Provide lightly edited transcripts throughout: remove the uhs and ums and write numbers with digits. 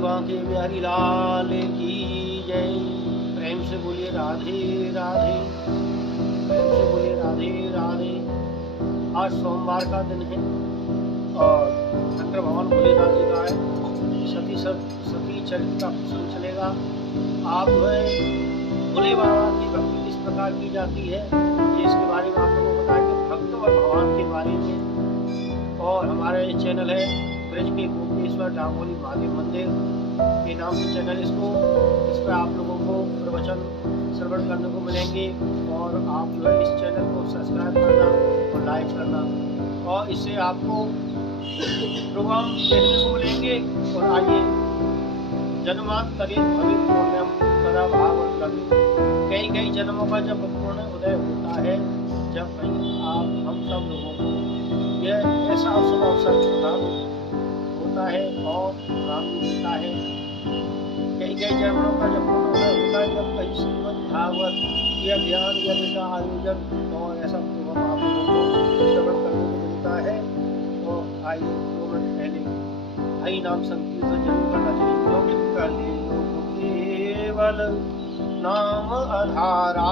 बांके बिहारी लाल की जय। प्रेम से बोलिए राधे राधे, प्रेम से बोलिए राधे राधे। आज सोमवार का दिन है और शंकर भगवान भोलेनाथ जी का है। सती चरित्र का प्रसंग चलेगा। आप जो है भोले बाबा की भक्ति किस प्रकार की जाती है ये इसके बारे में आप लोगों को बताएंगे, भक्त और भगवान के बारे में। और हमारा ये चैनल है ब्रज के गोपेश्वर डामोली महादेव मंदिर के नाम से चैनल इसको, इस पर आप लोगों को प्रवचन श्रवण करने को मिलेंगे। और आप जो है इस चैनल को सब्सक्राइब करना और लाइक करना, और इससे आपको प्रोग्राम देखने को मिलेंगे। और आइए जन्मांतरित भविष्य कदा भागवत कवि, कई जन्मों का जब पूर्ण उदय होता है, जब कहीं आप हम सब लोगों को यह ऐसा अवसर प्रदान होता है और प्राप्त होता है। कई जन्मों का जब पूर्ण उदय होता है, जब कहीं श्रीमद् भागवत या ध्यान यज्ञ का आयोजन और ऐसा प्रोग्राम आप लोगों को श्रवण करने को मिलता है। तो आइए 2 मिनट पहले आई नाम संकीर्तन जरूर करना चाहिए, क्योंकि केवल नाम आधारा,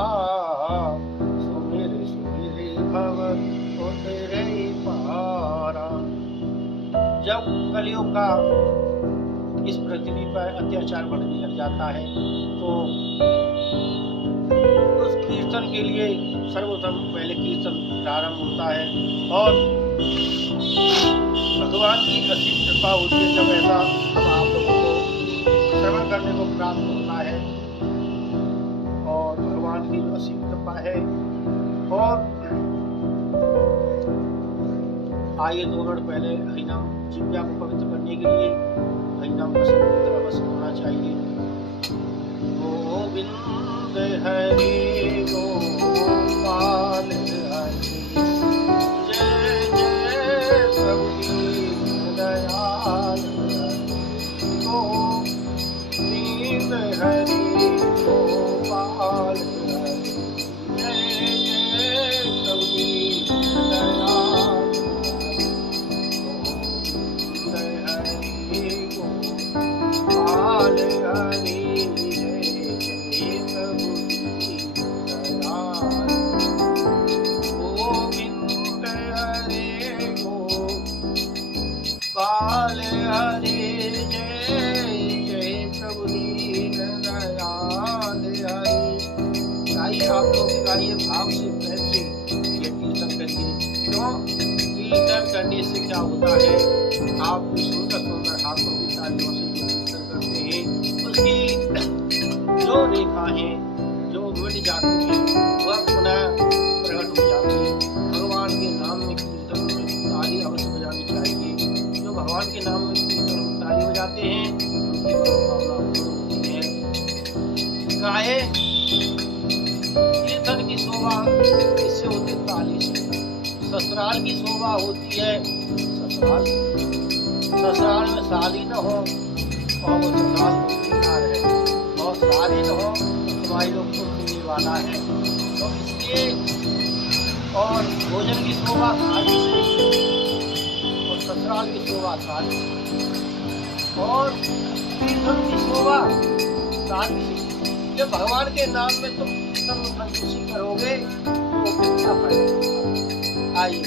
सुमिर सुमिर भव तेरे पारा। जब कलियुग का इस पृथ्वी पर अत्याचार बढ़ने लग जाता है, तो उस कीर्तन के लिए सर्वप्रथम पहले कीर्तन प्रारंभ होता है और भगवान की असीम कृपा होती है। जब ऐसा हम आप लोगों को श्रवण करने को प्राप्त होता है और भगवान की असीम कृपा है। और आइए 2 मिनट पहले हरिनाम जिव्या को पवित्र करने के लिए हरिनाम का संकीर्तन अवश्य होना चाहिए। गोविंद हरि गोपाल हरि, जय जय प्रभु दयाल हरि। गोविंद हरि गोपाल हरि, जय जय प्रभु दयाल। काल हरे जय जय प्रभु दयाल हरि। आइए आप लोग गाइए भाव से, प्रेम से ये कीर्तन करिए। क्यों कीर्तन करने से क्या होता है, आप सुंदर हाथों की तालियों से जो कीर्तन करते हैं उसकी जो रेखाएं जो मिट जाती हैं वह पुनः प्रकट हो जाती है। भगवान के नाम में कीर्तन में ताली अवश्य बजानी चाहिए। जो भगवान के नाम में कीर्तन में ताली बजाते हैं उनकी मनोकामना पूर्ण होती है। गाये कीर्तन की शोभा इससे होती है ताली से। ससुराल की शोभा होती है ससुराल में शादी न हो और वो ससुराल बेकार है, और शादी न हो तो तुम्हारी लोग को सुनने वाला है। तो इसलिए और भोजन की शोभा थाली से और ससुराल की शोभा थाली से और कीर्तन की शोभा ताली से। जब भगवान के नाम में तुम कीर्तन खुशी करोगे तो कितना फायदा। आइए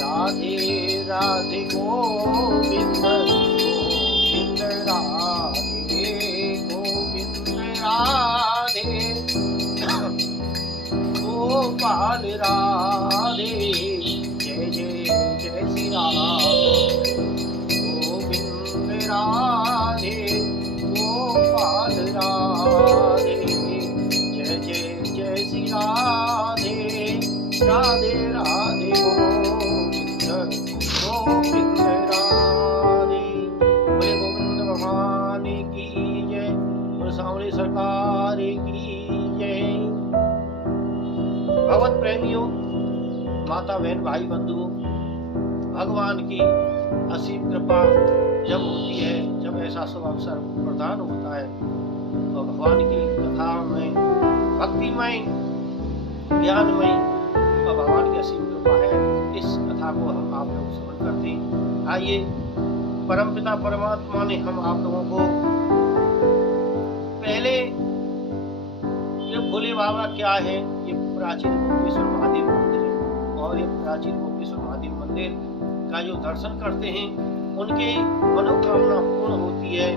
राधे राधे गोविंद गोविंद राधे गोविंद राधे गोपाल राधे, जय जय जय श्री राम। गोविंद राधे गोपाल राधे, जय जय जय श्री राधे। राधे राधे गोविंद गोविंद राधे। बोले गोविंद भगवान की जय, बोले सांवले सरकार की जय। भगवत प्रेमियों, माता बहन भाई बंधुओं, भगवान की असीम कृपा जब होती है, जब ऐसा शुभ अवसर प्रदान होता है, तो भगवान की कथा में भक्तिमय ज्ञानमय और भगवान की असीम कृपा है। इस कथा को हम आप लोग श्रवण करते हैं। आइए परमपिता परमात्मा ने हम आप लोगों को पहले ये भोले बाबा क्या है, ये प्राचीन गोपेश्वर महादेव मंदिर है, और ये प्राचीन गोपेश्वर महादेव मंदिर का जो दर्शन करते हैं उनके मनोकामना पूर्ण होती है।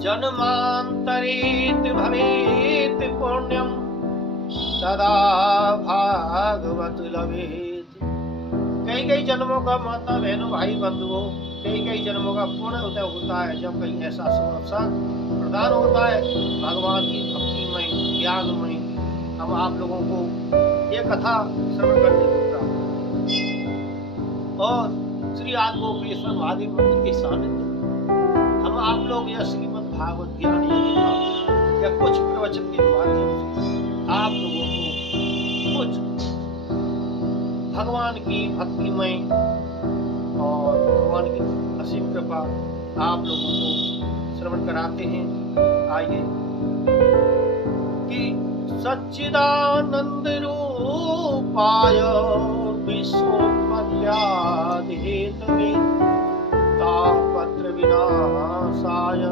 जन्मांतरेत भवेत पुण्यम सदा भागवत लभेत। कई जन्मों का माता बहनों भाई बंधुओं कई जन्मों का पुण्य होता है जब कहीं ऐसा अवसर प्रदान होता है भगवान की भक्तिमय ज्ञानमय हम आप लोगों को ये कथा श्रवण करने को प्राप्त और श्री आदि गोपेश्वर महादेव मंदिर के सानिध्य हम आप लोग यह श्रीमद् भागवत ज्ञान या कुछ प्रवचन के माध्यम से आप लोगों को कुछ भगवान की भक्तिमय और भगवान की असीम कृपा आप लोगों को श्रवण कराते हैं। आइए कि सच्चिदानंद रूपाय विश्वोत्पत्त्यादि हेतवे तापत्र विनाशाय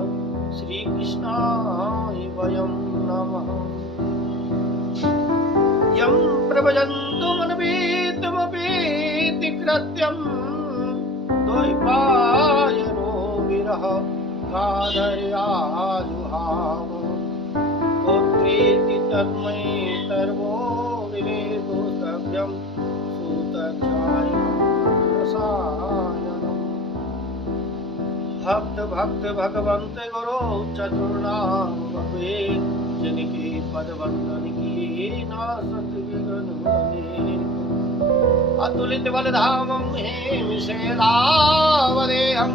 श्री कृष्णाय वयं नमः। यं प्रभजन्तुमन्वेतमपेति कृत्यं द्वैपायनो विरह कादर्याजुहाव पुत्रेति तन्मयेतर्वो विवेको सभ्यं सूतचायं रसायनम्। भक्त भगवंत गुरो चतुर्नाम भवेत् जिनके पद वंदन किए नासत विघ्न बने। अतुलित बलधामं हेमशैलावदेहं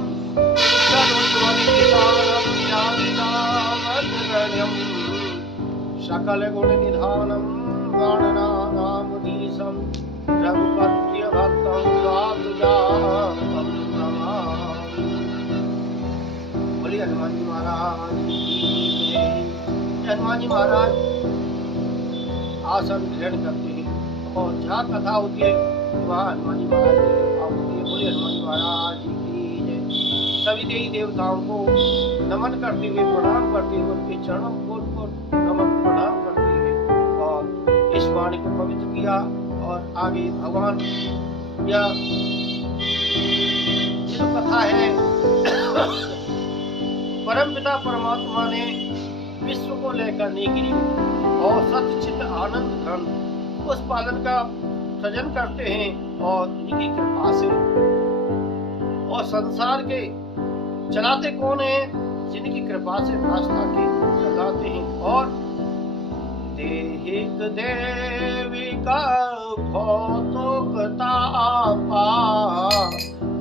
सकल गुण निधानं गणनानामधीशं रघुपति भक्तं जातं नमामि। बोलिए हनुमान जी महाराज की जय। हनुमान जी महाराज आसन ग्रहण करते हैं और जहाँ कथा होती है वहाँ हनुमान जी महाराज की कृपा होती है। बोलिए हनुमान जी महाराज की जय। सभी देवी देवताओं को नमन करते हुए प्रणाम करते हुए उनके चरणों को नमन प्रणाम करते हुए और इस वाणी को पवित्र किया और आगे भगवान यह जो कथा है परमपिता परमात्मा ने विश्व को लेकर निगरी और सच्चित आनंद धन उस पालन का सृजन करते हैं और उनकी कृपा से और संसार के चलाते कौन है, जिनकी कृपा से भाषा के चलाते हैं। और देहिक देविका भौतोकतापा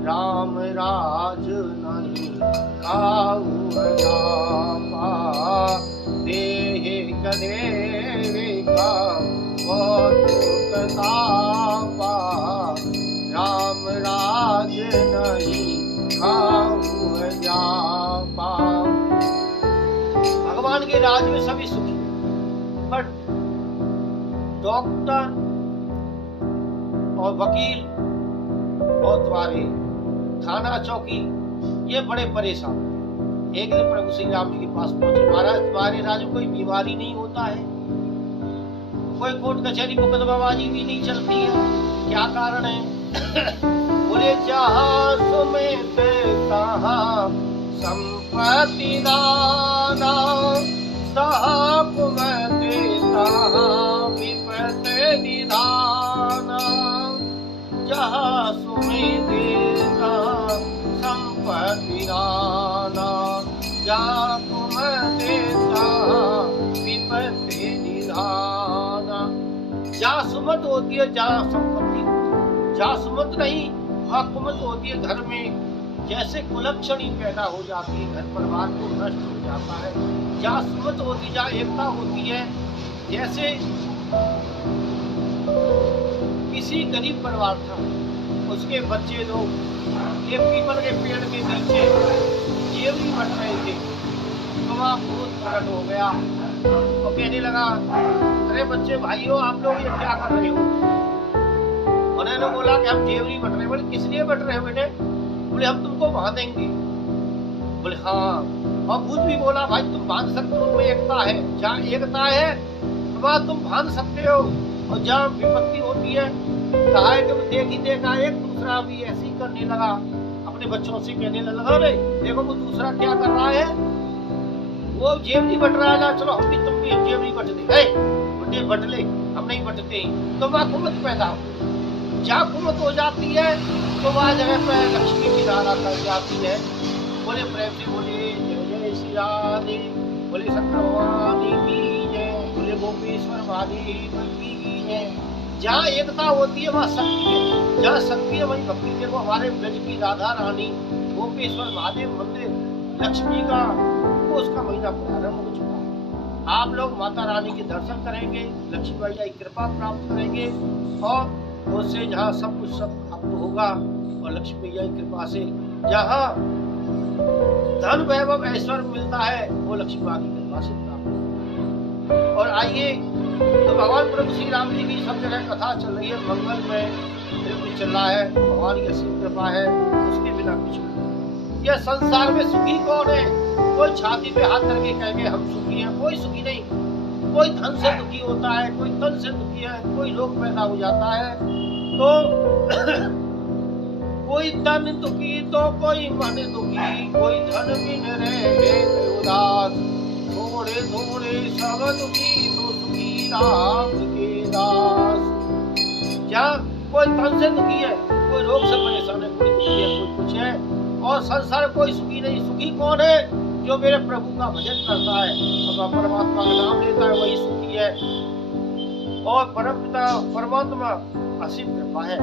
राम राज नहीं काउपा। देहिक देविका भौतोकतापा राम राज नहीं भगवान के राज में सभी सुखी बट डॉक्टर और वकील और द्वारे थाना चौकी ये बड़े परेशान। एक दिन प्रभु श्री राम जी के पास पहुंचे। महाराज तुम्हारे राज्य में कोई बीमारी नहीं होता है, कोई कोर्ट कचहरी मुकदमाबाजी भी नहीं चलती है, क्या कारण है? बोले जहाँ सुमित तहाँ संपत्ति दाना साप मते तहाँ विपत्ति निधाना। जहाँ सुमित तहाँ संपत्ति दाना साप मते तहाँ विपत्ति निधाना। जहाँ सुमत होती है जहाँ संपत्ति, जहाँ सुमत नहीं हुकूमत होती है घर में, जैसे कुलक्षणी पैदा हो जाती है, घर परिवार को नष्ट हो जाता है। जहाँ सुमत होती, जहाँ एकता होती है, जैसे किसी गरीब परिवार था, उसके बच्चे लोग एक पीपल के पेड़ के नीचे जेवरी बट रहे थे, तो वहाँ भूत प्रकट हो गया और कहने लगा, अरे बच्चे भाइयों आप लोग ये क्या कर रहे हो? उन्होंने बोला कि हम जेवरी बट रहे हैं। बोले किस लिए बट रहे हो बेटे? बोले हम तुमको बांधेंगे। बोले हाँ। और भूत भी बोला भाई तुम बांध सकते हो, उनमें एकता है, जहाँ एकता है वहाँ तुम बांध सकते हो, और जहाँ विपत्ति होती है कहा है कि देख ही देखा एक दूसरा भी ऐसे ही करने लगा, अपने बच्चों से कहने लगा रे देखो वो दूसरा क्या कर रहा है, वो जेब नहीं बट रहा है, चलो हम भी तुम भी जेब नहीं बटते, बटे बट ले, हम नहीं बटते। तो वहाँ कुमत पैदा हो, जहाँ कुमत हो जाती है तो वह जगह पर लक्ष्मी की धारा कर जाती है। बोले प्रेम से बोले जय जय श्री राधे, बोले शंकर भगवान की जय, बोले गोपेश्वर महादेव की जय। जहाँ एकता होती है वहाँ शक्ति है, जहाँ शक्ति है वही भक्ति। देखो हमारे ब्रज की राधा रानी गोपेश्वर महादेव मंदिर लक्ष्मी का वो उसका महीना प्रारंभ हो चुका है। आप लोग माता रानी के दर्शन करेंगे, लक्ष्मी मैया की कृपा प्राप्त करेंगे, और उससे जहाँ सब कुछ सब प्राप्त होगा, और लक्ष्मी मैया की कृपा से जहाँ धन वैभव ऐश्वर्य मिलता है वो लक्ष्मी माँ की कृपा से प्राप्त है। और आइए तो भगवान प्रभु श्री राम जी की सब जगह कथा चल रही है, मंगल में चल रहा है, भगवान की असीम कृपा है, उसके बिना कुछ नहीं। यह संसार में सुखी कौन है? कोई छाती पे हाथ करके कहेंगे हम सुखी हैं, कोई सुखी नहीं। कोई धन से दुखी होता है, कोई तन से दुखी है, कोई रोग पैदा हो जाता है, तो कोई तन दुखी तो कोई मन दुखी, कोई धन बिन रहे उदास, थोड़े थोड़े सब दुखी तो सुखी राम के दास। क्या कोई तन से दुखी है, कोई रोग से परेशान है, कोई दुखी है, कोई कुछ है, और संसार कोई सुखी नहीं। सुखी कौन है? जो मेरे प्रभु का भजन करता है और परमात्मा का नाम लेता है, वही सुखी है। और परम पिता परमात्मा असीम कृपा है।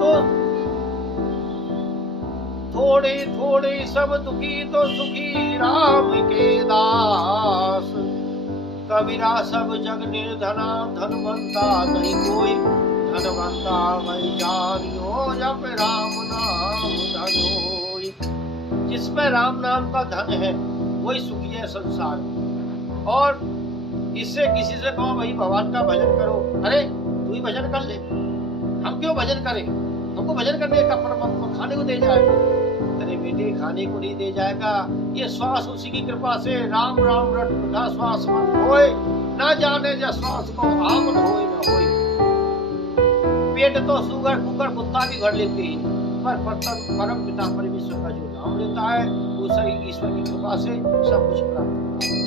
तो थोड़े थोड़े सब दुखी तो सुखी राम के दास, कबीरा सब जग निर्धना धनवंता नहीं कोई, धनवंता वही जानियो जब राम नाम धन होई। जिसमें राम नाम का धन है वही सुखी है संसार। और इससे किसी से कहो भाई भगवान का भजन करो, अरे तू ही भजन कर ले, हम क्यों भजन करें, हमको भजन करने का परमात्मा खाने को दे जाएगा। अरे बेटे खाने को नहीं दे जाएगा, ये श्वास उसी की कृपा से राम राम रट बुधा श्वास मत होए, ना जाने जा श्वास को आम न होए न होए। पेट तो सुगर कुकर कुत्ता भी भर लेते हैं, पर परम पिता परमेश्वर का जो नाम लेता है दूसरी ईश्वर की कृपा से सब कुछ प्राप्त होता है।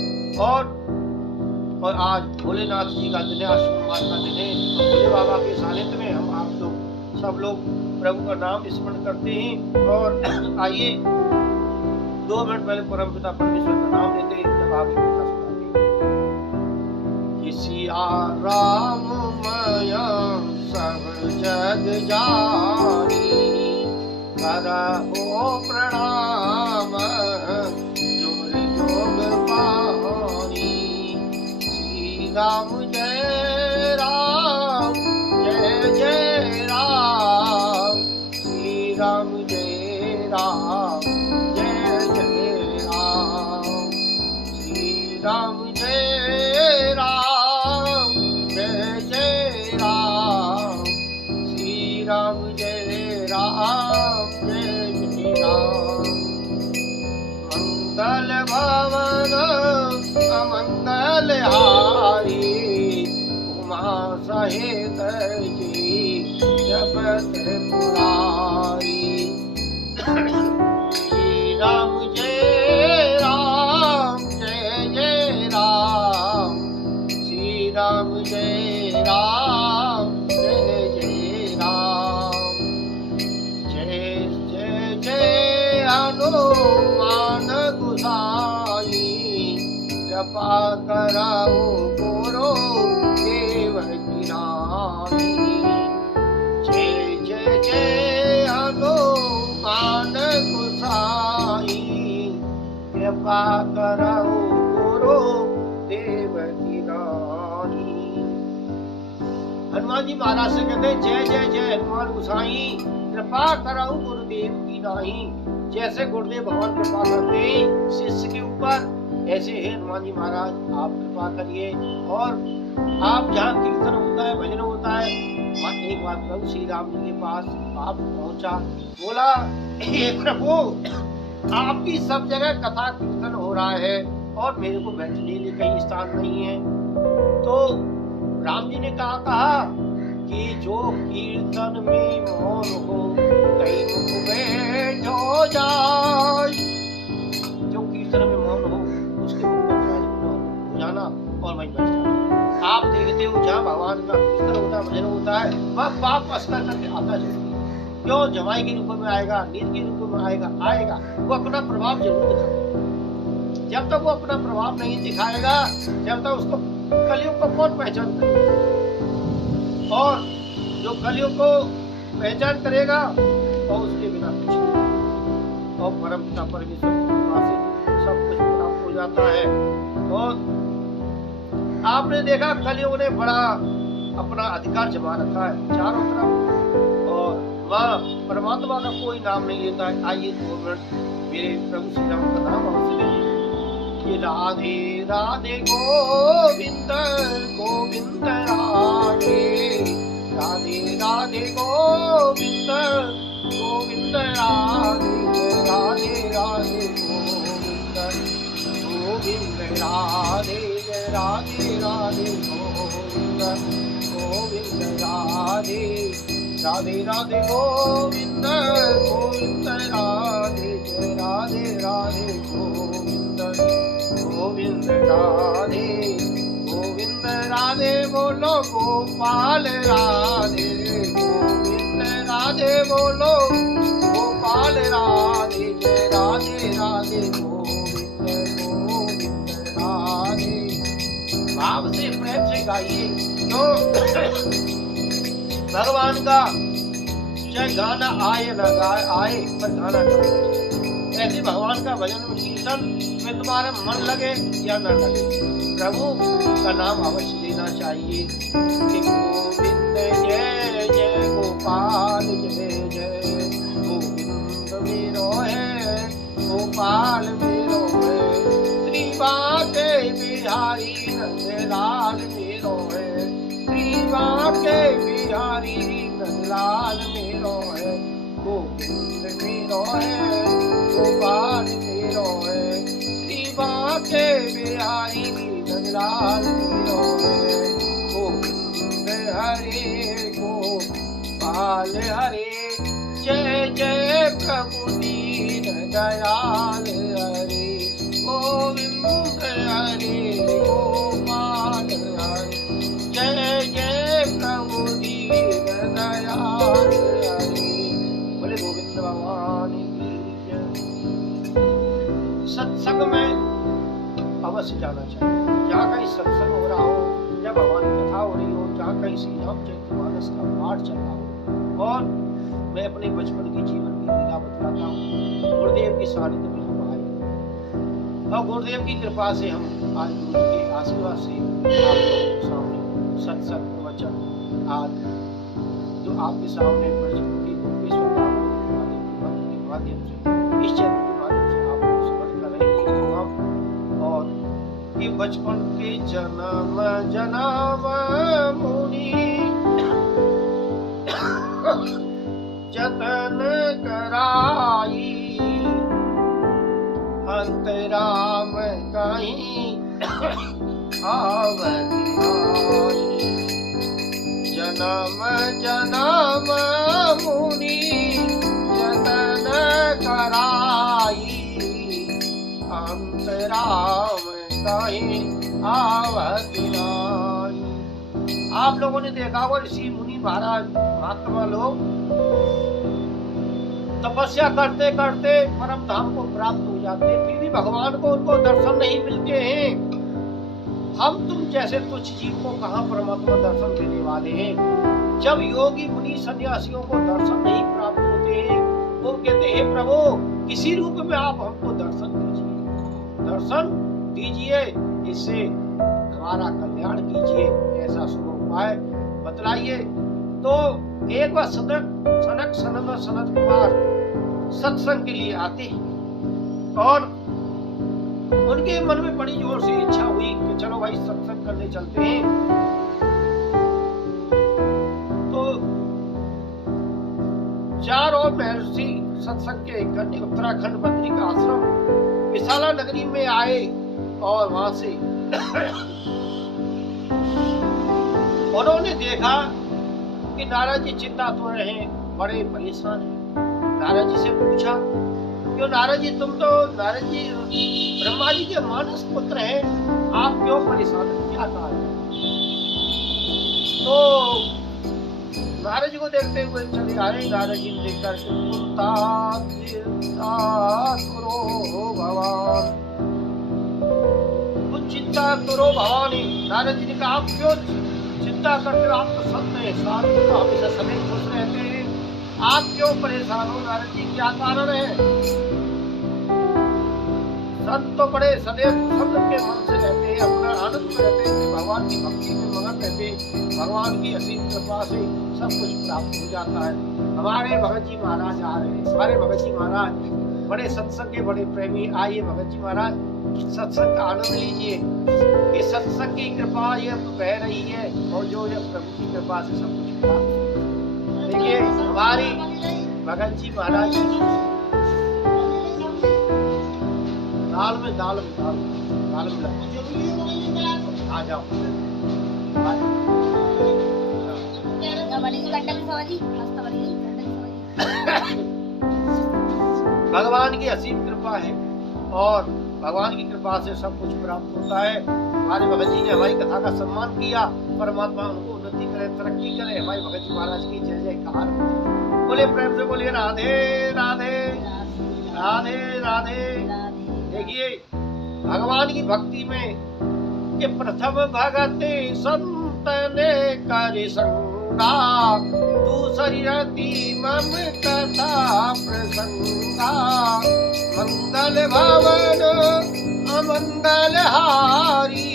और आज भोलेनाथ जी का दिन है, आज सोमवार का दिन है, तो भोले बाबा के सानिध्य में हम आप लोग सब लोग प्रभु का नाम स्मरण करते हैं। और आइए 2 मिनट पहले परम पिता परमेश्वर का नाम लेते हैं, जब आगे कथा सुनाते हैं। किसी राम माया सब जग जानी, करहो प्रणाम जोर जोग पानी। श्री राम जय राम जय जय राम, श्री राम जय राम जय जय राम, श्री राम जय राम जय जय राम, श्री राम जय राम जय जय राम। मंगल भवन अमंगल हारी, उमा सहित जी जपत पुरारी। श्री राम जय राम जय जय राम, श्री राम जय राम जय जय राम। जय जय जय हनुमान गोसाई, कृपा कराओ गुरु देवकी रानी। जय जय जय हनुमान गोसाई, कृपा कराओ गुरु देवकी रानी। हनुमान जी महाराज से कहते हैं जय जय जय हनुमान गोसाई, कृपा कराओ गुरुदेव की नाही। जैसे गुरुदेव भगवान कृपा करते हैं शिष्य के ऊपर, ऐसे है हनुमान जी महाराज आप कृपा करिए। और आप जहाँ कीर्तन होता है भजन होता है एक बार प्रभु श्री राम जी के पास आप पहुंचा, बोला हे प्रभु आपकी सब जगह कथा कीर्तन हो रहा है और मेरे को बैठने के लिए कहीं स्थान नहीं है। तो राम जी ने कहा कि जो कीर्तन में मौन हो कहीं मुख बैठो जाए, जो कीर्तन में मौन हो उसके मुख में जाना और वहीं बैठ जाना। आप देखते हो जहाँ भगवान का कीर्तन होता है, भजन होता है, वह पाप अस्तर करके आता जरूर। क्यों? जमाई के रूप में आएगा, नींद के रूप में आएगा, वो अपना प्रभाव जरूर दिखाएगा। जब तक वो अपना प्रभाव नहीं दिखाएगा, जब तक उसको कलयुग को कौन पहचान करेगा? और जो कलयुग को पहचान करेगा और उसके बिना कुछ नहीं, और परम पिता परमेश्वर की कृपा से सब कुछ प्राप्त हो जाता है। और आपने देखा कलयुग ने बड़ा अपना अधिकार जमा रखा है चारों तरफ, और वहाँ परमात्मा का कोई नाम नहीं लेता है। आइए 2 मिनट मेरे प्रभु श्री राम का नाम अवश्य लीजिए। राधे राधे गोविंद गोविंद राधे, राधे राधे गोविंद गोविंद राधे, राधे राधे गोविंद गोविंद राधे, राधे राधे गोविंद गोविंद राधे, राधे राधे गोविंद गोविंद राधे, राधे राधे गोविंद गोविंद राधे, गोविंद राधे बोलो गोपाल राधे, गोविंद राधे बोलो गोपाल राधे, राधे राधे गोविंद गोविंद राधे। भाव से प्रेम से गाइए, क्यों? भगवान का चाहे गाना आए न आए पर गाना गाना चाहिए। ऐसे भगवान का भजन में कीर्तन में तुम्हारा मन लगे या न लगे, प्रभु का नाम अवश्य लेना चाहिए कि गोविंद जय जय गोपाल जय जय, गोविंद मेरो है गोपाल मेरो है, श्री बाके बिहारी नंदलाल मेरो है, श्री बाके बिहारी नंदलाल मेरो है, गोविंद मेरो है गोपाल मेरो है, श्री बाके बिहारी नंदलाल मेरो है, गोविंद हरे गोपाल हरे, जय जय प्रभु दीन दयाल हरे, गोविंद हरे गोपाल हरे, जय जय प्रभु दीन दयाल हरे। बोले गोविंद भगवान की जय। सत्संग में अवश्य जाना चाहिए, जहाँ कहीं सत्संग हो रहा हो, जब भगवान की कथा हो रही हो, जहाँ कहीं श्री रामचरितमानस का पाठ चल रहा हो। और मैं अपने बचपन की जीवन की लीला बतलाता हूँ। गुरुदेव की सानिध्य में हम आए और गुरुदेव की कृपा से हम आज गुरु के आशीर्वाद से आप लोगों के सामने सत्संग वचन आज जो आपके सामने के माध्यम से इस चैनल के माध्यम से आप लोग समझ कर रहे हैं हम। और ये बचपन के जन्म जन्म मुनि जतन कराई, अंतराम कहीं आवती आई, जन्म जन्म मुनि जतन कराई, अंतराम कहीं आवती आई। आप लोगों ने देखा होगा ऋषि मुनि महाराज महात्मा लोग तपस्या करते करते परम धाम को प्राप्त हो जाते, फिर भी भगवान को उनको दर्शन नहीं मिलते हैं। हम तुम जैसे तुच्छ जीव को कहाँ परमात्मा दर्शन देने वाले हैं। जब योगी मुनि सन्यासियों को दर्शन नहीं प्राप्त होते हैं, वो कहते हैं प्रभु किसी रूप में आप हमको दर्शन दीजिए, दर्शन दीजिए, इससे हमारा कल्याण कीजिए, ऐसा शुभ उपाय बतलाइए। तो एक बार सनक सनत कुमार सत्संग के लिए आते हैं और उनके मन में बड़ी जोर से इच्छा हुई कि चलो भाई सत्संग करने चलते हैं। तो चारों महर्षि सत्संग के करने उत्तराखंड बद्री का आश्रम विशाला नगरी में आए और वहां से उन्होंने देखा कि नारद जी चिंता तो रहे हैं, बड़े परेशान हैं। नारद जी से पूछा, क्यों नारद जी, तुम तो नारद जी ब्रह्मा जी के मानस पुत्र हैं, आप क्यों परेशान हैं, क्या कारण है? तो नारद जी को देखते हुए चले आए। नारद जी ने देखकर करो भगवान, कुछ चिंता करो भवानी। नारद जी ने कहा, आप क्यों चिंता करते हो, आप तो संत हैं, साथ में तो हमेशा सभी खुश रहते हैं, आप क्यों परेशान हो? नारद जी क्या कारण है? संत तो बड़े सदैव सब के मन से रहते हैं, अपना आनंद में रहते हैं, भगवान की भक्ति में मगन रहते हैं, भगवान की असीम कृपा से सब कुछ प्राप्त हो जाता है। हमारे भगत जी महाराज आ रहे हैं, हमारे भगत जी महाराज बड़े सत्संग के बड़े प्रेमी। आइए भगत जी महाराज, सत्संग का आनंद लीजिए। ये सत्संग की कृपा ये बह रही है और जो ये प्रभु की कृपा से सब कुछ प्राप्त। देखिए हमारी भगत जी महाराज दाल में आ जाओ। भगवान की असीम कृपा है और भगवान की कृपा से सब कुछ प्राप्त होता है। हमारे भगत जी ने हमारी कथा का सम्मान किया, परमात्मा उनको उन्नति करे, तरक्की करे। हमारे भगत जी महाराज की जय जयकार। बोले प्रेम से बोलिए राधे राधे राधे राधे। देखिए भगवान की भक्ति में कि प्रथम भगते संत ने कर संगा, दूसरी रति मम कथा प्रसंगा। मंगल भवन अमंगल हारी,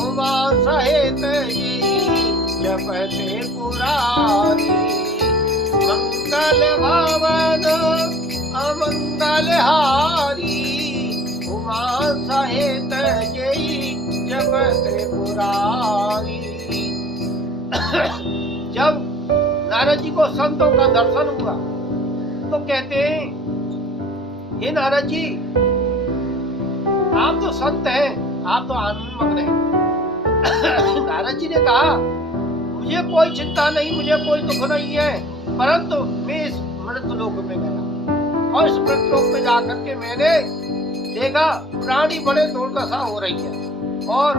उमा सहित जपते पुरारी। मंगल भवन अमंगल हारी, उमा सहित जपते पुरारी। जब नारद जी को संतों का दर्शन हुआ तो कहते हैं, हे नारद जी, आप तो संत हैं, आप तो आनंद मग्न हैं। नारद जी ने कहा, मुझे कोई चिंता नहीं, मुझे कोई दुख नहीं है, परंतु मैं इस मृत्यु लोक में गया और इस मृत्यु लोक में जाकर के मैंने देखा प्राणी बड़े दुर्दशा हो रही है और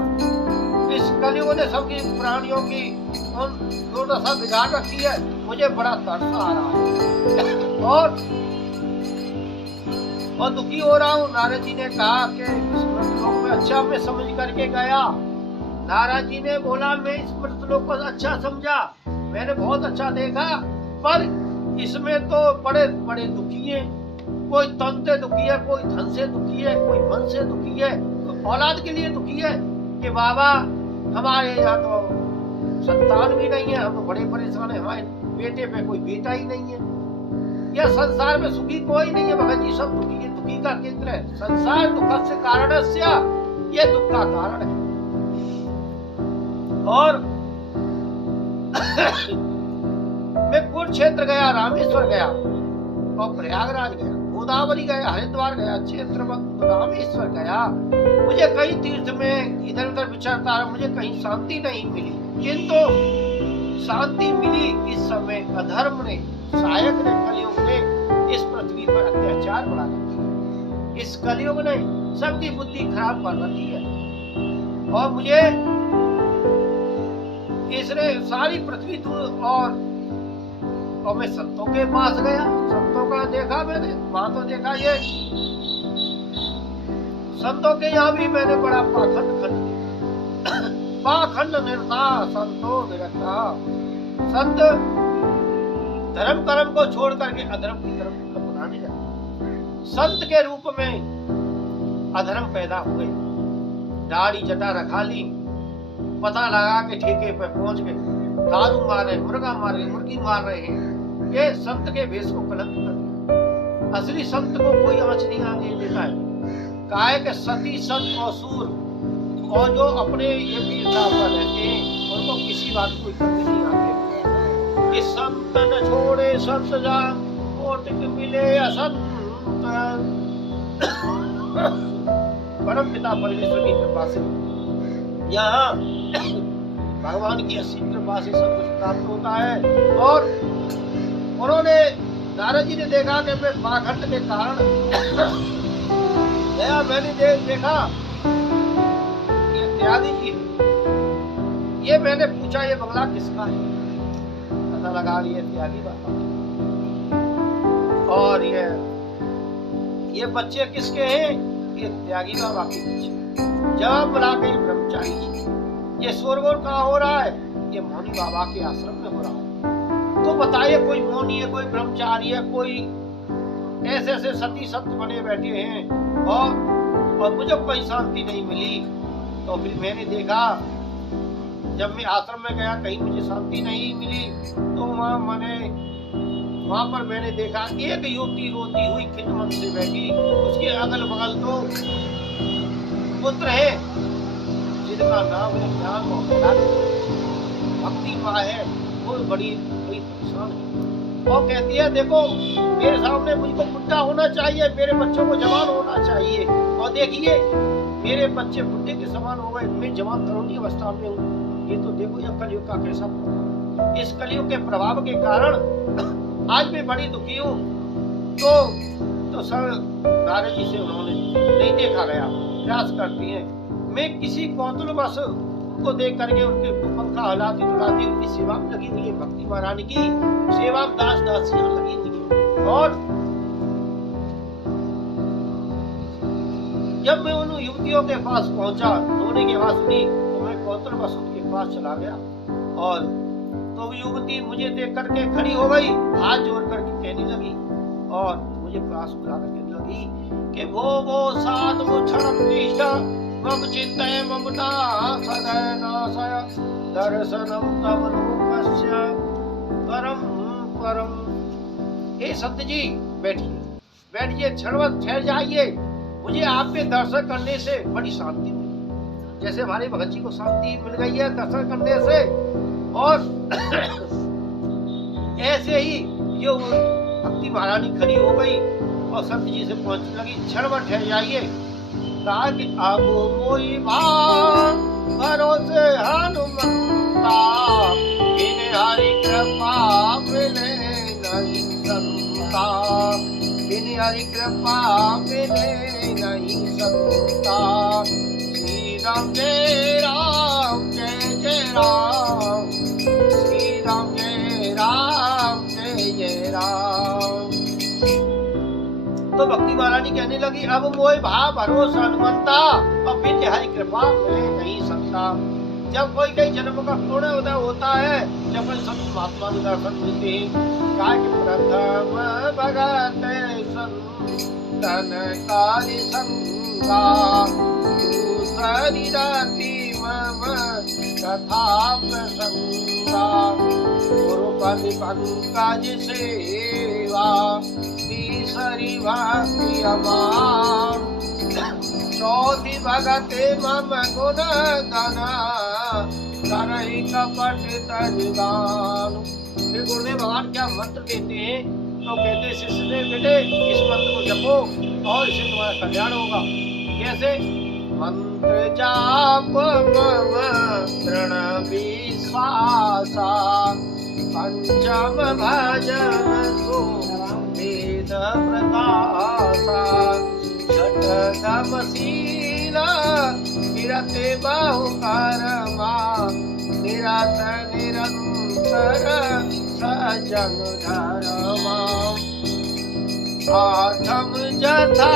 इस कलयुग ने सबकी प्राणियों की दुर्दशा बिगाड़ रखी है। मुझे बड़ा तरस आ रहा है और दुखी हो रहा हूँ। नारद जी ने कहा कि इस मृतलोक में अच्छा मैं समझ करके गया। नारद जी ने बोला, मैं इस मृतलोक को अच्छा समझा, मैंने बहुत अच्छा देखा, पर इसमें तो बड़े बड़े दुखी है। कोई तन से दुखी है, कोई धन से दुखी है, कोई मन से दुखी है, कोई औलाद के लिए दुखी है कि बाबा हमारे यहाँ तो संतान भी नहीं है, हम तो बड़े परेशान है, हमारे बेटे पे कोई बेटा ही नहीं है। यह संसार में सुखी कोई नहीं है भगत जी, सब दुखी है, दुखी का केंद्र है। संसार दुख से कारणस्य, ये दुख का कारण है। और मैं कुरुक्षेत्र गया, रामेश्वर गया और प्रयागराज गया, गोदावरी गया, हरिद्वार गया, क्षेत्र रामेश्वर गया। मुझे कहीं तीर्थ में इधर उधर विचरता रहा, मुझे कहीं शांति नहीं मिली, किंतु शांति मिली इस समय अधर्म ने, सायक ने, कलयुग ने इस पृथ्वी पर अत्याचार बढ़ा रखा। इस कलयुग ने सबकी बुद्धि खराब कर रखी है और मुझे इसने सारी पृथ्वी दूर और मैं संतों के पास गया, संतों का देखा मैंने, वहां तो देखा ये संतों के यहाँ भी मैंने बड़ा पाखंड निर्ता संतो विरक्ता। संत धर्म कर्म को छोड़ करके अधर्म की तरफ अपनाने लगे। संत के रूप में अधर्म पैदा हो गए, दाढ़ी जटा रखा ली, पता लगा के ठेके पर पहुंच गए, दारू मार रहे, मुर्गा मार रहे, मुर्गी मार रहे हैं। ये संत के भेष को कलंक कर दिया। असली संत को कोई आंच नहीं आने देता है। काहे के सती संत और सूर और जो अपने ये वीरता पर रहते हैं, उनको किसी बात को कमी नहीं आती। कि संत न छोड़े संत जा, कोटिक मिले असंत। परम पिता परमेश्वर की कृपा से यहाँ भगवान की असीम कृपा से सब कुछ प्राप्त होता है। और उन्होंने नारद जी ने देखा कि मैं पाखंड के कारण गया, मैंने देखा ये त्यागी जी है। ये मैंने पूछा ये बंगला किसका है, पता लगा ये त्यागी बाबा। और ये बच्चे किसके हैं, ये त्यागी बाबा के बच्चे। जब बुला के ब्रह्मचारी जी, ये शोरगोल कहाँ हो रहा है, ये मौनी बाबा के आश्रम में हो रहा है। तो बताइए कोई मौनी है, कोई ब्रह्मचारी है, कोई ऐसे ऐसे सती सत्य बने बैठे हैं और मुझे कोई शांति नहीं मिली। तो फिर मैंने देखा, जब मैं आश्रम में गया कहीं मुझे शांति नहीं मिली, तो वहां पर मैंने देखा एक युवती रोती हुई खिन्न मन से बैठी, उसके अगल बगल तो पुत्र है जिनका नाम है ज्ञान मोहन, भक्ति माँ है, वो बड़ी बड़ी परेशान है। और कहती है देखो मेरे सामने मुझको बुढ़ा होना चाहिए, मेरे बच्चों को जवान होना चाहिए, और देखिए मेरे बच्चे बुढ़े के समान हो गए, मैं जवान तरुणी अवस्था में हूँ। ये तो देखो यह कलयुग का कैसा प्रभाव। इस कलयुग के प्रभाव के कारण आज मैं बड़ी दुखी हूँ। तो सर नारद जी से उन्होंने नहीं देखा गया, प्रयास करती हैं। मैं किसी कौतूहलवश को देख करके उनके पंखा हिलाती डुलाती उनकी सेवा में लगी हुई है, भक्ति महारानी की सेवा में दास दासियां लगी हुई है। और जब मैं उन युवतियों के पास पहुंचा, उन्होंने की आवाज सुनी, तो मैं कौतूहलवश उनके पास चला गया। और तो युवती मुझे देख करके खड़ी हो गई, हाथ जोड़ करके कहने लगी और मुझे पास बुला कर कहने लगी कि वो साधु क्षणम निष्ठा मम चिंतय ममता सदय नाशय दर्शनम तव लोकस्य परम परम। हे संत जी बैठिए, क्षणवत ठहर जाइए, मुझे आपके दर्शन करने से बड़ी शांति मिली, जैसे हमारे भगत जी को शांति मिल गई है दर्शन करने से। और ऐसे ही जो भक्ति महारानी खड़ी हो गई और संत जी से पहुंचने लगी, क्षणवत ठहर जाइए। कहा कि अब मोई भाव भरोसे हनुमंता, बिन हरि कृपा मिले नहीं संता, बिन हरि कृपा मिले नहीं संता। श्री राम जय राम जय जय राम, श्री राम जय राम जय जय राम। तो भक्ति महारानी कहने लगी अब मोह भाव भरोसा हनुमंता, और बिन हरि कृपा मिले नहीं सकता। जब कोई कई जन्म का पूर्ण उदय होता है, जब कोई संत महात्मा के दर्शन मिलते हैं, क्या कि प्रथम भगत संतन कार्य संगा, दूसरी राति मम कथा प्रसंगा, गुरुपति पंकज सेवा, तीसरी भक्ति अमान, चौथी भगते मम गुण धना, करहि कपट तजगान। फिर गुरुदेव भगवान क्या मंत्र देते हैं, तो कहते शिष्य ने बेटे इस मंत्र को जपो और इससे तुम्हारा कल्याण होगा। कैसे? मंत्र जाप मम तृण विश्वासा, पंचम भजन सो वेद प्रकाशा, छठम शील विरते बहु कर्मा, निरत निरंतर सजन धर्मा, आठम जथा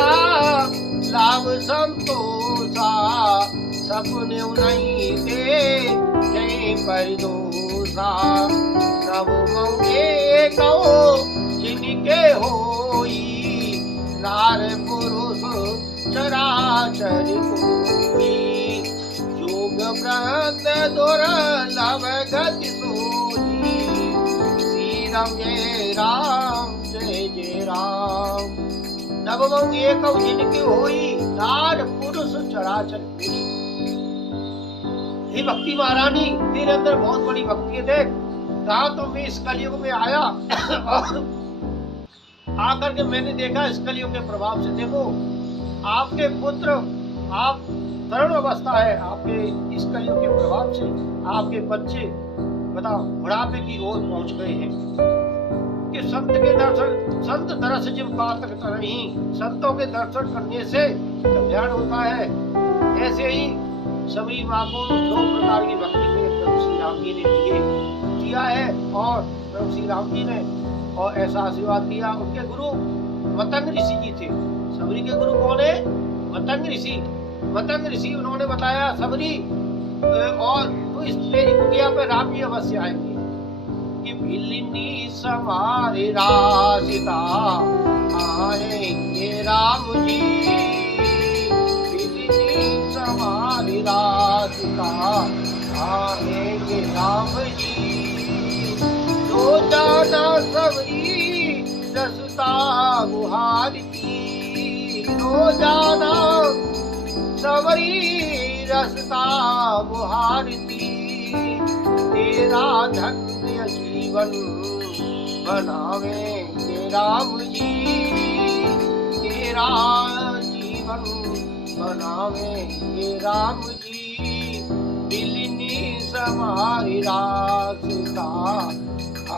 लाभ संतोषा, सपने नहीं दे जय परिदोषा, नवम एको जिनके होई, नार पुरुष चराचर कोई, योग व्रत दुर्लभ गति सोई, श्री राम जय राम जय जय राम। नवम एक जिनकी होई, नार पुरुष चराचर कोई। हे भक्ति महारानी तेरे अंदर बहुत बड़ी भक्ति है, देख कहा तो मैं इस कलयुग में आया और आकर के मैंने देखा इस कलयुग के प्रभाव से, देखो आपके पुत्र, आप तरुण अवस्था है, आपके इस कलयुग के प्रभाव से आपके बच्चे बताओ बुढ़ापे की ओर पहुंच गए हैं। कि संत के दर्शन, संत दर्श जिव पातक तरही, संतों के दर्शन करने से कल्याण होता है। ऐसे ही सबरी माँ को 2 प्रकार की भक्ति में प्रभु श्री राम जी ने दिया है, और प्रभु श्री राम जी ने और ऐसा आशीर्वाद दिया। उनके गुरु मतंग ऋषि जी थे। सबरी के गुरु कौन है? मतंग ऋषि। मतंग ऋषि उन्होंने बताया सबरी और तो इस तेरी कुटिया पर राम जी अवश्य आएंगे। कि बिलनी समारे रासिता आएंगे राम जी, बिलनी समारे रासिता आएंगे राम जी। रोजाना सबरी रसता गुहारती, रोजाना सबरी रसता गुहारती। तेरा धन्य जीवन बनावेंगे राम जी, तेरा जीवन बनावेंगे राम जी। बिलनी समारी रास्ता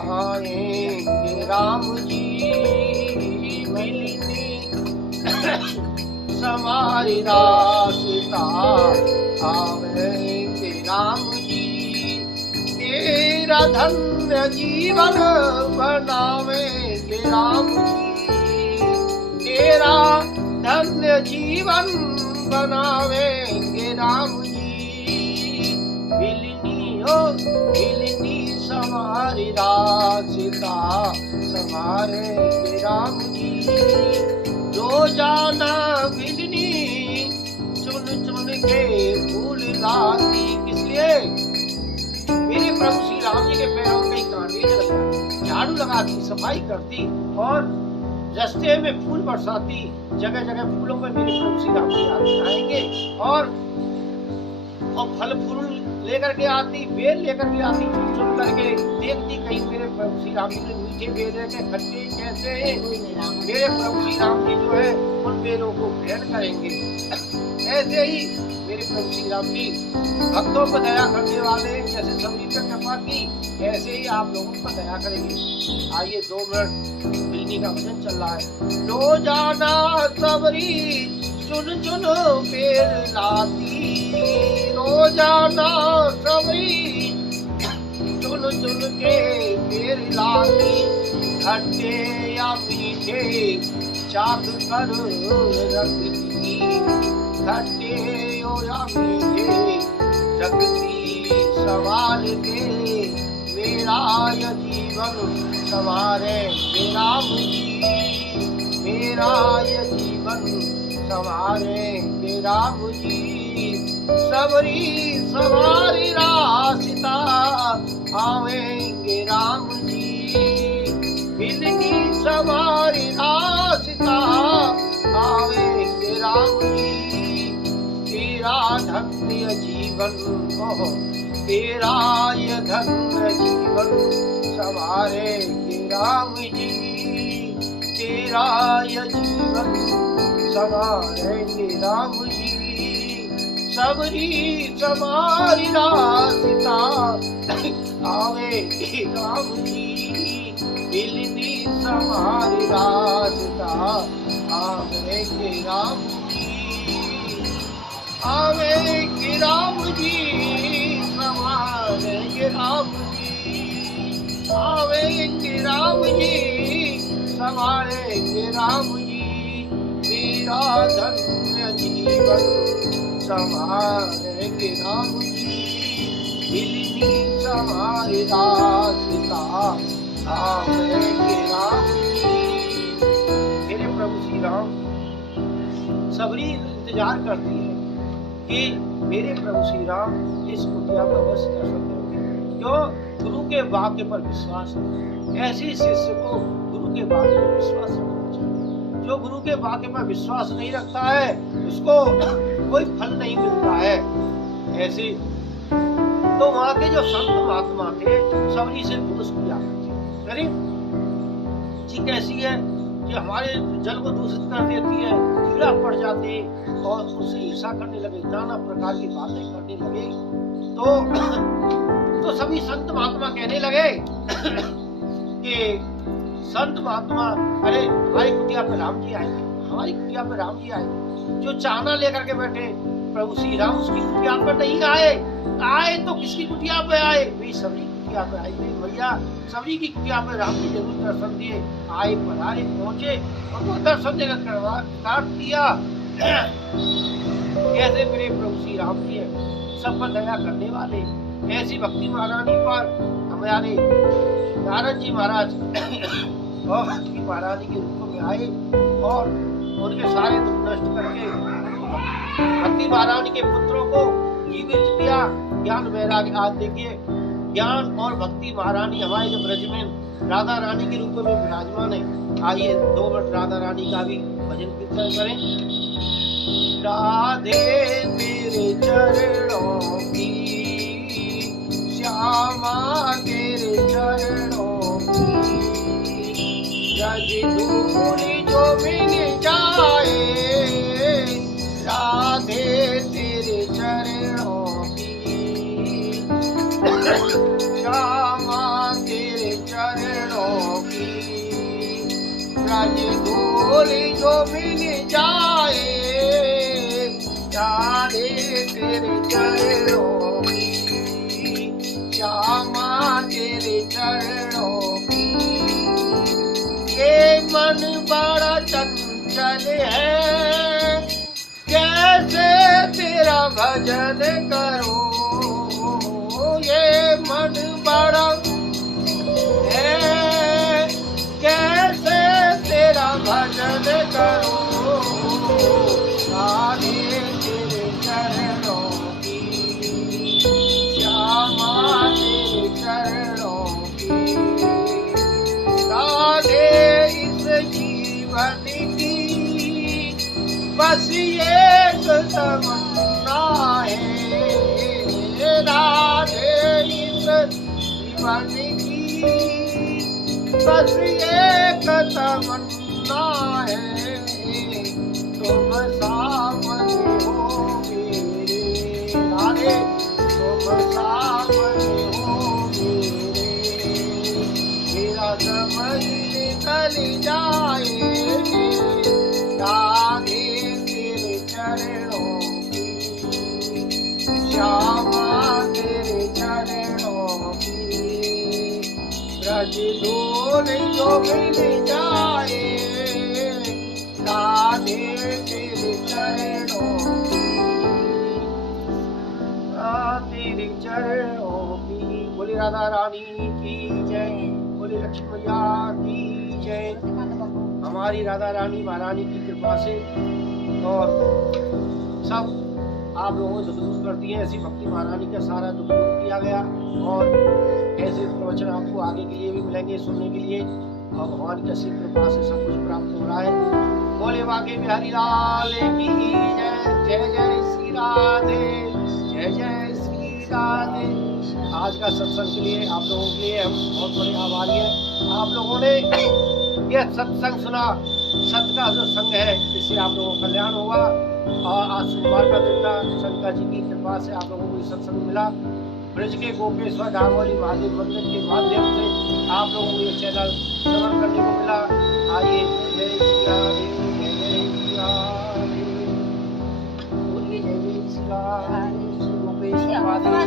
आएंगे राम जी, बिलनी समारी रास्ता आवेंगे राम जी। तेरा धन्य जीवन बनावेंगे राम जी, तेरा धन्य जीवन बनावेंगे राम जी। बिलनी हो बिलनी समारी रास्ता संवारेंगे राम जी। रोजाना बिलनी चुन चुन के फूल लाती, किसलिए? मेरे प्रभु श्री राम जी के पैरों में कहीं कांटे न लगा, झाड़ू लगाती, सफाई करती और रास्ते में फूल बरसाती, जगह जगह फूलों में मेरे प्रभु श्री राम जी आएंगे और फल फूल लेकर के आती, बेल लेकर के आती, चुन करके देखती कहीं मेरे प्रभु श्री राम जी ने मीठे बेल है के खट्टे कैसे हैं। मेरे प्रभु श्री राम जी जो है उन बेलों को ग्रहण करेंगे। ऐसे ही मेरे प्रभु श्री राम जी भक्तों पर दया करने वाले, जैसे सबरी पर कृपा की, ऐसे ही आप लोगों पर दया करेंगे। आइए 2 मिनट बिलनी का भजन चल रहा है। रोजाना सबरी चुन चुन बेल लाती, रोजाना सबरी चुन चुन के बेल लाती। खट्टे या मीठे चाख कर रखती, खट्टे या मीठे रखती सवाल के। मेरा यह जीवन संवारे राम जी, मेरा यह जीवन संवारे राम जी। सबरी सवारी रास्ता आवेंगे राम जी, बिलनी सवारी रास्ता आवेंगे राम जी। तेरा धन्य जीवन, तेरा ये धन्य जीवन संवारेंगे राम जी, तेरा ये जीवन संवारेंगे राम जी। सबरी समारी रास्ता आवेंगे राम जी, बिलनी समारी रास्ता आवेंगे राम जी, आवेंगे राम जी, संवारेंगे राम जी, आवेंगे राम जी, संवारेंगे राम जी। मेरा धन्य जीवन संवारेंगे राम जी, बिलनी समारी रास्ता आवेंगे राम जी। मेरे प्रभु श्री राम सबरी इंतजार करती है कि मेरे प्रभु श्री राम इस कुटिया पर बस दर्शन करेंगे। क्यों? गुरु के वाक्य पर विश्वास है। ऐसी शिष्य को गुरु के वाक्य पर विश्वास रखना चाहिए। जो गुरु के वाक्य पर विश्वास नहीं रखता है उसको कोई फल नहीं मिलता है। ऐसी तो वहां के जो संत महात्मा थे सबरी से दोष किया करते। अरे जी कैसी है कि हमारे जल को दूषित कर देती है, कीड़ा पड़ जाते और उससे ईर्षा करने लगे, नाना प्रकार की बातें करने लगे। तो सभी संत महात्मा कहने लगे कि संत महात्मा, अरे हमारी कुटिया पे राम जी आएंगे, हमारी कुटिया पे राम जी आएंगे। जो चाना लेकर के बैठे प्रभु श्री राम उसकी कुटिया पर नहीं आए, आए तो किसकी कुटिया पे आए? वे सबरी कुटिया पे आए। भैया सबरी की कुटिया पे राम जी जरूर दर्शन दिए, आए पधारे पहुंचे और वो दर्शन देकर करवा स्टार्ट किया। कैसे मेरे प्रभु श्री राम जी है, सब पर दया करने वाले, ऐसी भक्ति महारानी पर हमारे नारद जी महाराज और भक्ति महारानी के रूप में आए और उनके सारे दुख नष्ट करके भक्ति महारानी के पुत्रों को जीवित किया। ज्ञान वैराग्य आज देखिए, ज्ञान और भक्ति महारानी हमारे जो ब्रज में राधा रानी के रूप में विराजमान है। आइए 2 मिनट राधा रानी का भी भजन कीर्तन करें। राधे तेरे चरणों की, श्यामा तेरे चरणों की, रज धूलि जो मिल जाए, राधे तेरे चरणों की, श्यामा तेरे चरणों की, रज धूलि जो मिल जाए, राधे तेरे चरणों की, श्यामा तेरे चरणों की। ये मन बड़ा चंचल है, कैसे तेरा भजन करूं, ये मन बड़ा है, कैसे तेरा भजन करूं, राधे तेरे चरणों की, श्यामा तेरे चरणों की, राधे इस जीवन की बस एक तमन्ना है, राधे इस जीवन की बस एक तमन्ना है, तुम सामने हो मेरे, राधे तुम सामने हो मेरे, मेरा समय निकल जाए, राधे तेरे चरणों की, श्यामा तेरे चरणों की, ब्रज धूलि जो मिल जाए, राधे तेरे चरणों की, तेरे चरणों की। बोली राधा रानी की जय, बोली लक्ष्मी मैया की जय। हमारी राधा रानी महारानी की कृपा से और सब आप लोगों को दुख दूर करती है, ऐसी भक्ति महारानी का सारा दुख दूर किया गया और ऐसे प्रवचन आपको आगे के लिए भी मिलेंगे सुनने के लिए और भगवान की असीम कृपा से सब कुछ प्राप्त हो रहा है। बोले बाके बिहारी लाल की जय, जय जय श्री राधे, जय जय श्री राधे। आज का सत्संग के लिए आप लोगों के लिए हम बहुत बड़े आभारी हैं। आप लोगों ने यह सत्संग सुना, सत्य का जो संग है इससे आप लोगों को कल्याण होगा और आज सोमवार का दिन था, शंकर जी की कृपा से आप लोगों को सत्संग मिला। ब्रज के गोपेश्वर डामोली महादेव मंदिर के माध्यम से आप लोगों को ये चैनल श्रवण करने को मिला। आइए जय श्री राधे, जय जय श्री राधे, बोलिए जय जय श्री राधे। गोपेश्वर महादेव